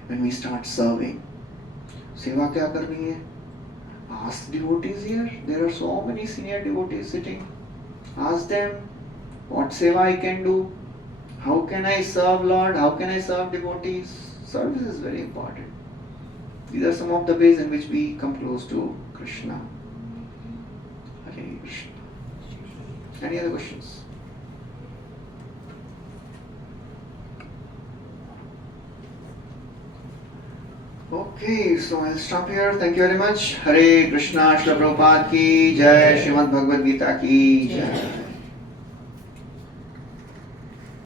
when we start serving. Seva kya karni hai? Ask devotees here. There are so many senior devotees sitting. Ask them what seva I can do. How can I serve Lord? How can I serve devotees? Service is very important. These are some of the ways in which we come close to Krishna. Hare Krishna. Any other questions? Okay, so I'll stop here. Thank you very much. Hare Krishna, Srila Prabhupada ki Jai, Srimad Bhagavad Gita ki Jai.